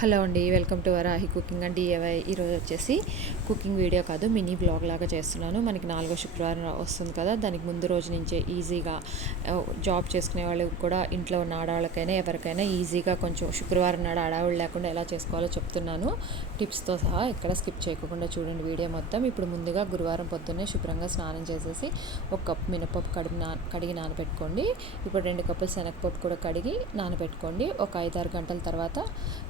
Hello అండి, welcome to Varahi cooking and DIY. ఈరోజు వచ్చేసి కుకింగ్ వీడియో కాదు, మినీ బ్లాగ్ లాగా చేస్తున్నాను. మనకి 4వ శుక్రవారం వస్తుంది కదా, దానికి ముందు రోజు నుంచే ఈజీగా జాబ్ చేసుకునే వాళ్ళకి కూడా, ఇంట్లో ఉన్న ఆడవాళ్ళకైనా ఎవరికైనా ఈజీగా కొంచెం శుక్రవారం నాడు ఆడవాళ్ళు లేకుండా ఎలా చేసుకోవాలో చెప్తున్నాను, టిప్స్తో సహా. ఎక్కడ స్కిప్ చేయకుండా చూడండి వీడియో మొత్తం. ఇప్పుడు ముందుగా గురువారం పొద్దున్నే శుభ్రంగా స్నానం చేసేసి ఒక కప్పు మినపప్పు కడిగి నానబెట్టుకోండి. ఇప్పుడు 2 కప్పులు శనగపప్పు కూడా కడిగి నానబెట్టుకోండి. ఒక 5-6 గంటల తర్వాత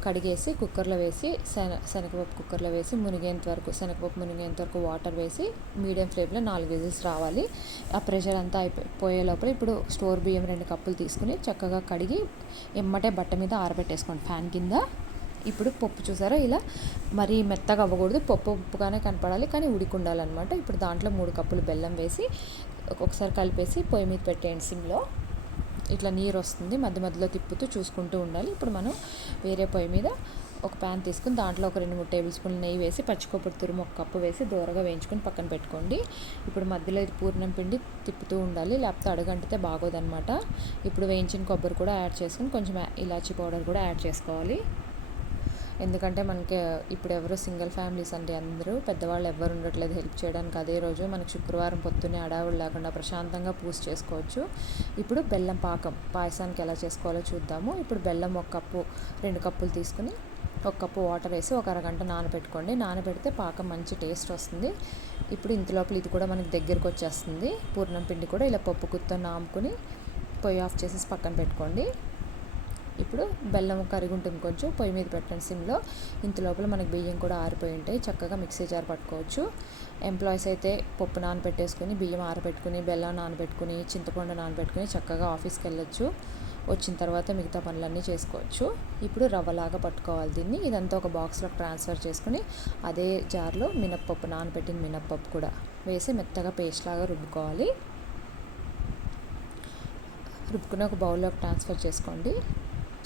కడిగేసి కుక్కర్లో వేసి శనగపప్పు కుక్కర్లో వేసి శనగపప్పు మునిగేంత వరకు వాటర్ వేసి మీడియం ఫ్లేమ్లో 4 విజిల్స్ రావాలి. ఆ ప్రెషర్ అంతా పోయే లోపల ఇప్పుడు స్టోర్ బియ్యం 2 కప్పులు తీసుకుని చక్కగా కడిగి ఎమ్మటే బట్ట మీద ఆరబెట్టేసుకోండి ఫ్యాన్ కింద. ఇప్పుడు పప్పు చూసారా, ఇలా మరీ మెత్తగా అవ్వకూడదు, పప్పుగానే కనపడాలి, కానీ ఉడికుండాలన్నమాట. ఇప్పుడు దాంట్లో 3 కప్పులు బెల్లం వేసి ఒకసారి కలిపేసి పొయ్యి మీద పెట్టేయండి సిమ్లో. ఇట్లా నీరు వస్తుంది, మధ్య మధ్యలో తిప్పుతూ చూసుకుంటూ ఉండాలి. ఇప్పుడు మనం వేరే పొయ్యి మీద ఒక ప్యాన్ తీసుకుని దాంట్లో ఒక 2-3 టేబుల్ స్పూన్లు నెయ్యి వేసి పచ్చికొబ్బరి తురుము 1 కప్పు వేసి దూరగా వేయించుకొని పక్కన పెట్టుకోండి. ఇప్పుడు మధ్యలో ఇది పూర్ణం పిండి తిప్పుతూ ఉండాలి, లేకపోతే అడుగంటితే బాగోదన్నమాట. ఇప్పుడు వేయించిన కొబ్బరి కూడా యాడ్ చేసుకుని కొంచెం ఇలాచీ పౌడర్ కూడా యాడ్ చేసుకోవాలి. ఎందుకంటే మనకి ఇప్పుడు ఎవరు సింగిల్ ఫ్యామిలీస్ అండి, అందరూ పెద్దవాళ్ళు ఎవరు ఉండట్లేదు హెల్ప్ చేయడానికి. అదే రోజు మనకి శుక్రవారం పొద్దున్నే అడావులు లేకుండా ప్రశాంతంగా పూజ చేసుకోవచ్చు. ఇప్పుడు బెల్లం పాయసానికి ఎలా చేసుకోవాలో చూద్దాము. ఇప్పుడు బెల్లం 1 కప్పు 2 కప్పులు తీసుకుని 1 కప్పు వాటర్ వేసి ఒక అరగంట నానబెట్టుకోండి. నానబెడితే పాకం మంచి టేస్ట్ వస్తుంది. ఇప్పుడు ఇంతలోపల ఇది కూడా మనకి దగ్గరకు వచ్చేస్తుంది. పూర్ణం పిండి కూడా ఇలా పప్పు గుత్తో నాముకుని పొయ్యి ఆఫ్ చేసేసి పక్కన పెట్టుకోండి. ఇప్పుడు బెల్లం కరిగి ఉంటుంది, కొంచెం పొయ్యి మీద పెట్టండి సిమ్లో. ఇంత లోపల మనకి బియ్యం కూడా ఆరిపోయి ఉంటాయి, చక్కగా మిక్సీ జార్ పట్టుకోవచ్చు. ఎంప్లాయీస్ అయితే పప్పు నానబెట్టేసుకుని బియ్యం ఆరబెట్టుకుని బెల్లం నానబెట్టుకుని చింతపండు నానబెట్టుకుని చక్కగా ఆఫీస్కి వెళ్ళొచ్చు. వచ్చిన తర్వాత మిగతా పనులన్నీ చేసుకోవచ్చు. ఇప్పుడు రవ్వలాగా పట్టుకోవాలి దీన్ని. ఇదంతా ఒక బాక్స్లో ట్రాన్స్ఫర్ చేసుకుని అదే జార్లో నానబెట్టిన మినప్పప్పు కూడా వేసి మెత్తగా పేస్ట్ లాగా రుబ్బుకోవాలి. రుబ్బుకుని ఒక బౌల్లోకి ట్రాన్స్ఫర్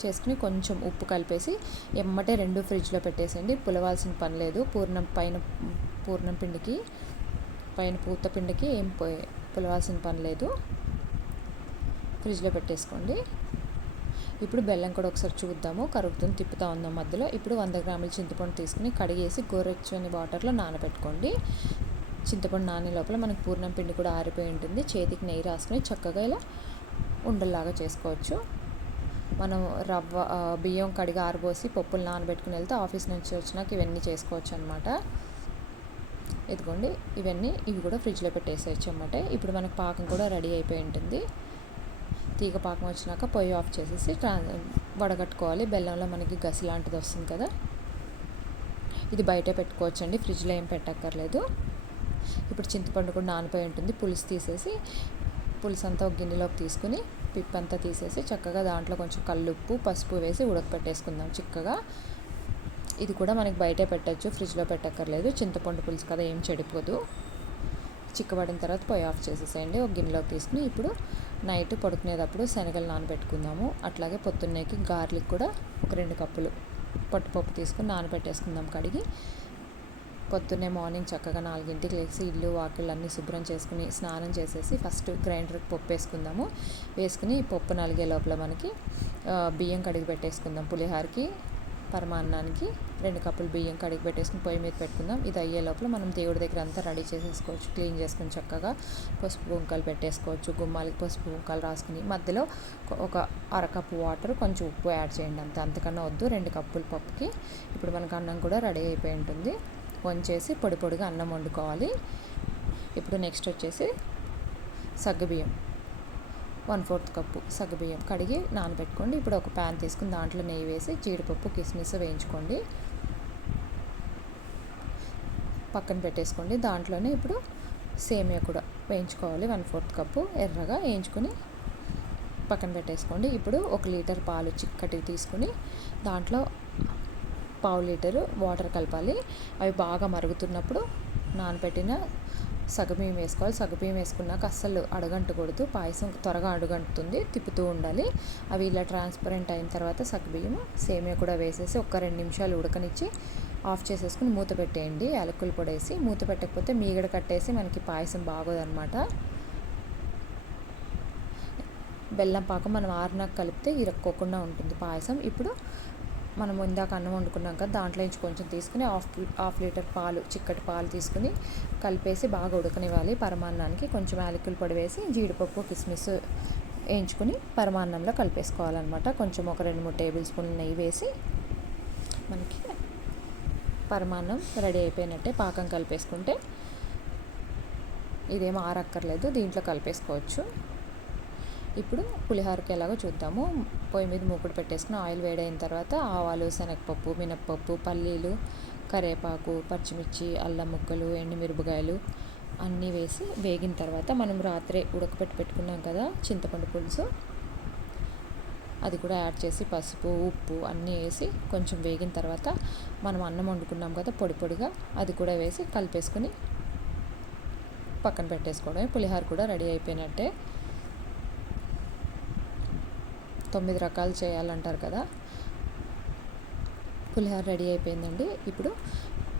చేసుకుని కొంచెం ఉప్పు కలిపేసి ఎమ్మటే 2 ఫ్రిడ్జ్లో పెట్టేసేయండి. పులవాల్సిన పని లేదు. పూర్ణం పిండికి పైన పూత పిండికి ఏం పులవాల్సిన పని లేదు. ఫ్రిడ్జ్లో పెట్టేసుకోండి. ఇప్పుడు బెల్లం కూడా ఒకసారి చూద్దాము, కరుగుతుంది, తిప్పుతూ ఉందాం మధ్యలో. ఇప్పుడు 100 గ్రాముల చింతపండు తీసుకుని కడిగేసి గోరెచ్చని వాటర్లో నానబెట్టుకోండి. చింతపండు నానే లోపల మనకు పూర్ణం పిండి కూడా ఆరిపోయి ఉంటుంది. చేతికి నెయ్యి రాసుకుని చక్కగా ఇలా ఉండల్లాగా చేసుకోవచ్చు. మనం బియ్యం కడిగి ఆరబోసి పప్పులు నానబెట్టుకుని వెళ్తే ఆఫీస్ నుంచి వచ్చినాక ఇవన్నీ చేసుకోవచ్చు అనమాట. ఇదిగోండి, ఇవి కూడా ఫ్రిడ్జ్లో పెట్టేసేయచ్చు అన్నమాట. ఇప్పుడు మనకు పాకం కూడా రెడీ అయిపోయి ఉంటుంది. తీగ పాకం వచ్చినాక పొయ్యి ఆఫ్ చేసేసి వడగట్టుకోవాలి. బెల్లంలో మనకి గసి లాంటిది వస్తుంది కదా, ఇది బయటే పెట్టుకోవచ్చండి, ఫ్రిడ్జ్లో ఏం పెట్టక్కర్లేదు. ఇప్పుడు చింతపండు కూడా నానిపోయి ఉంటుంది. పులుసు అంతా ఒక గిన్నెలోకి తీసుకుని పిప్ అంతా తీసేసి చక్కగా దాంట్లో కొంచెం కల్లుప్పు పసుపు వేసి ఉడకపెట్టేసుకుందాం చిక్కగా. ఇది కూడా మనకి బయటే పెట్టచ్చు, ఫ్రిడ్జ్లో పెట్టక్కర్లేదు. చింతపండు పులుసు కదా, ఏం చెడిపోదు. చిక్కబడిన తర్వాత పొయ్యి ఆఫ్ చేసేసేయండి. ఒక గిన్నెలోకి తీసుకుని ఇప్పుడు నైట్ పడుకునేటప్పుడు శనగలు నానబెట్టుకుందాము. అట్లాగే పొద్దున్నేకి గార్లిక్ కూడా ఒక 2 కప్పులు పట్టుపప్పు తీసుకుని నానబెట్టేసుకుందాం కడిగి. పొద్దున్నే మార్నింగ్ చక్కగా 4ంటికి లేచి ఇల్లు వాకిళ్ళు అన్నీ శుభ్రం చేసుకుని స్నానం చేసేసి ఫస్ట్ గ్రైండర్కి పప్పు వేసుకుని పప్పు నలిగే లోపల మనకి బియ్యం కడిగి పెట్టేసుకుందాం. పులిహారకి పరమాన్నానికి 2 కప్పులు బియ్యం కడిగి పెట్టేసుకుని పొయ్యి మీద పెట్టుకుందాం. ఇది అయ్యే లోపల మనం దేవుడి దగ్గర అంతా రెడీ చేసేసుకోవచ్చు. క్లీన్ చేసుకుని చక్కగా పసుపు కుంకాలు పెట్టేసుకోవచ్చు. గుమ్మాలకి పసుపు కుంకాలు రాసుకుని మధ్యలో ఒక అరకప్పు వాటర్ కొంచెం ఉప్పు యాడ్ చేయండి, అంతకన్నా వద్దు 2 కప్పుల పప్పుకి. ఇప్పుడు మనకు అన్నం కూడా రెడీ అయిపోయి ఉంటుంది. వంచేసి పొడిగా అన్నం వండుకోవాలి. ఇప్పుడు నెక్స్ట్ వచ్చేసి సగ్గుబియ్యం 1/4 కప్పు సగ్గుబియ్యం కడిగి నానబెట్టుకోండి. ఇప్పుడు ఒక ప్యాన్ తీసుకుని దాంట్లో నెయ్యి వేసి జీడిపప్పు కిస్మిస్ వేయించుకోండి, పక్కన పెట్టేసుకోండి. దాంట్లోనే ఇప్పుడు సేమియా కూడా వేయించుకోవాలి. 1/4 కప్పు ఎర్రగా వేయించుకొని పక్కన పెట్టేసుకోండి. ఇప్పుడు 1 లీటర్ పాలు చిక్కటివి తీసుకుని దాంట్లో 1/2 లీటరు వాటర్ కలపాలి. అవి బాగా మరుగుతున్నప్పుడు నానబెట్టిన సగ్గుబియ్యం వేసుకోవాలి. సగ్గుబియ్యం వేసుకున్నాక అస్సలు అడగంటకూడదు, పాయసం త్వరగా అడుగంటుతుంది, తిప్పుతూ ఉండాలి. అవి ఇలా ట్రాన్స్పరెంట్ అయిన తర్వాత సగ్గుబియ్యం సేమియా కూడా వేసేసి ఒక 2 నిమిషాలు ఉడకనిచ్చి ఆఫ్ చేసేసుకుని మూత పెట్టేయండి. యాలకుల పొడి వేసి. మూత పెట్టకపోతే మీగడ కట్టేసి మనకి పాయసం బాగోదన్నమాట. బెల్లం పాకం మనం ఆరినాక కలిపితే ఇరక్కోకుండా ఉంటుంది పాయసం. ఇప్పుడు మనం ఇందాక అన్నం వండుకున్నాం కదా, దాంట్లో నుంచి కొంచెం తీసుకుని హాఫ్ లీటర్ పాలు, చిక్కటి పాలు తీసుకుని కలిపేసి బాగా ఉడకనివ్వాలి. పరమాన్నానికి కొంచెం యాలకుల పొడి వేసి జీడిపప్పు కిస్మిస్ వేయించుకుని పరమాన్నంలో కలిపేసుకోవాలన్నమాట. కొంచెం ఒక 2-3 టేబుల్ స్పూన్లు నెయ్యి వేసి మనకి పరమాన్నం రెడీ అయిపోయినట్టే. పాకం కలిపేసుకుంటే ఇదేమో ఆరక్కర్లేదు, దీంట్లో కలిపేసుకోవచ్చు. ఇప్పుడు పులిహోరకి ఎలాగో చూద్దాము. పొయ్యి మీద మూకుడు పెట్టేసుకుని ఆయిల్ వేడైన తర్వాత ఆవాలు, శనగపప్పు, మినప్పప్పు, పల్లీలు, కరివేపాకు, పచ్చిమిర్చి, అల్లం ముక్కలు, ఎండుమిరపకాయలు అన్నీ వేసి వేగిన తర్వాత మనం రాత్రే ఉడకపెట్టి పెట్టుకున్నాం కదా చింతపండు పులుసు, అది కూడా యాడ్ చేసి పసుపు, ఉప్పు అన్నీ వేసి కొంచెం వేగిన తర్వాత మనం అన్నం వండుకున్నాం కదా పొడి పొడిగా, అది కూడా వేసి కలిపేసుకుని పక్కన పెట్టేసుకోవడమే. పులిహోర కూడా రెడీ అయిపోయినట్టే. 9 రకాలు చేయాలంటారు కదా, పులిహోర రెడీ అయిపోయిందండి. ఇప్పుడు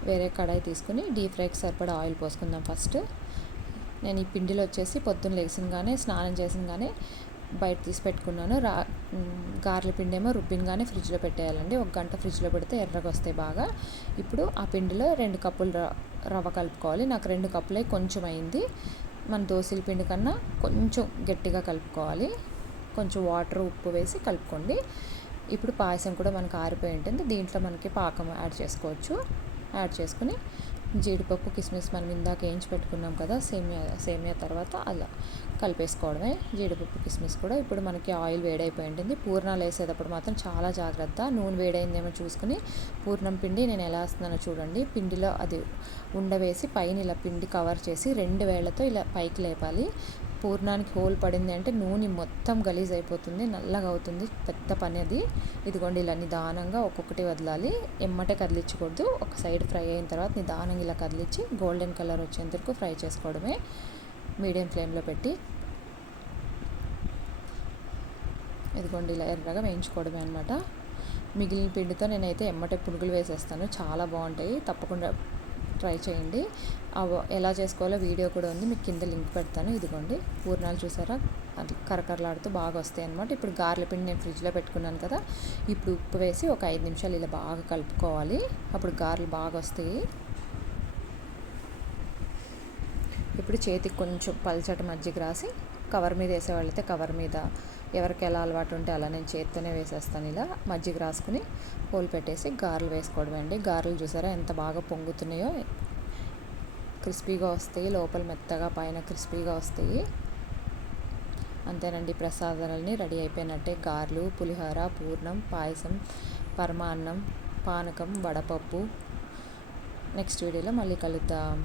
వేరే కడాయి తీసుకుని డీప్ ఫ్రైకి సరిపడా ఆయిల్ పోసుకుందాం. ఫస్ట్ నేను ఈ పిండిలో వచ్చేసి పొద్దున్న లేచింగానే స్నానం చేసింగానే బయట తీసి పెట్టుకున్నాను. గారెల పిండి ఏమో రుబ్బినగానే ఫ్రిడ్జ్లో పెట్టేయాలండి. 1 గంట ఫ్రిడ్జ్లో పెడితే ఎర్రగా వస్తాయి బాగా. ఇప్పుడు ఆ పిండిలో 2 కప్పులు రవ్వ కలుపుకోవాలి. నాకు 2 కప్పులే కొంచెం అయింది. మన దోశల పిండి కన్నా కొంచెం గట్టిగా కలుపుకోవాలి. కొంచెం వాటర్, ఉప్పు వేసి కలుపుకోండి. ఇప్పుడు పాయసం కూడా మనకు ఆరిపోయి ఉంటుంది. దీంట్లో మనకి పాకం యాడ్ చేసుకోవచ్చు. యాడ్ చేసుకుని జీడిపప్పు, కిస్మిస్ మనం ఇందాక వేయించి పెట్టుకున్నాం కదా సేమియా తర్వాత అలా కలిపేసుకోవడమే. జీడిపప్పు, కిస్మిస్ కూడా ఇప్పుడు మనకి ఆయిల్ వేడైపోయి ఉంటుంది. పూర్ణాలు వేసేటప్పుడు మాత్రం చాలా జాగ్రత్త. నూనె వేడైందేమో చూసుకుని పూర్ణం పిండి నేను ఎలా వేస్తున్నానో చూడండి. పిండిలో అది ఉండవేసి పైన ఇలా పిండి కవర్ చేసి 2 వేళ్లతో ఇలా పైకి లేపాలి. పూర్ణానికి హోల్ పడింది అంటే నూనె మొత్తం గలీజ్ అయిపోతుంది, నల్లగా అవుతుంది. పెద్ద పని అది. ఇదిగోండి ఇలా నిదానంగా ఒక్కొక్కటి వదలాలి, ఎమ్మటే కదిలించకూడదు. ఒక సైడ్ ఫ్రై అయిన తర్వాత నిదానంగా ఇలా కదిలించి గోల్డెన్ కలర్ వచ్చేంత వరకు ఫ్రై చేసుకోవడమే మీడియం ఫ్లేమ్లో పెట్టి. ఇదిగోండి ఇలా ఎర్రగా వేయించుకోవడమే అనమాట. మిగిలిన పిండితో నేనైతే ఎమ్మటే పునుగులు వేసేస్తాను, చాలా బాగుంటాయి. తప్పకుండా ట్రై చేయండి. ఎలా చేసుకోవాలో వీడియో కూడా ఉంది, మీకు కింద లింక్ పెడతాను. ఇదిగోండి పూర్ణాలు చూసారా, అది కరకరలాడుతూ బాగా వస్తాయి అన్నమాట. ఇప్పుడు గారెల పిండి నేను ఫ్రిడ్జ్లో పెట్టుకున్నాను కదా, ఇప్పుడు ఉప్పు వేసి ఒక 5 నిమిషాలు ఇలా బాగా కలుపుకోవాలి. అప్పుడు గారెలు బాగా వస్తాయి. ఇప్పుడు చేతికి కొంచెం పల్చటి మజ్జిగ రాసి కవర్ మీద వేసేవాళ్ళైతే కవర్ మీద, ఎవరికి ఎలా అలవాటు ఉంటే అలా, నేను చేత్తోనే వేసేస్తాను. ఇలా మజ్జిగ రాసుకుని హోల్ పెట్టేసి గారెలు వేసుకోవడమే అండి. గారెలు చూసారా ఎంత బాగా పొంగుతున్నాయో, క్రిస్పీగా వస్తాయి, లోపల మెత్తగా పైన క్రిస్పీగా వస్తాయి. అంతేనండి, ప్రసాదాలన్నీ రెడీ అయిపోయినట్టే. గారెలు, పులిహోర, పూర్ణం, పాయసం, పరమాన్నం, పానకం, వడపప్పు. నెక్స్ట్ వీడియోలో మళ్ళీ కలుద్దాం.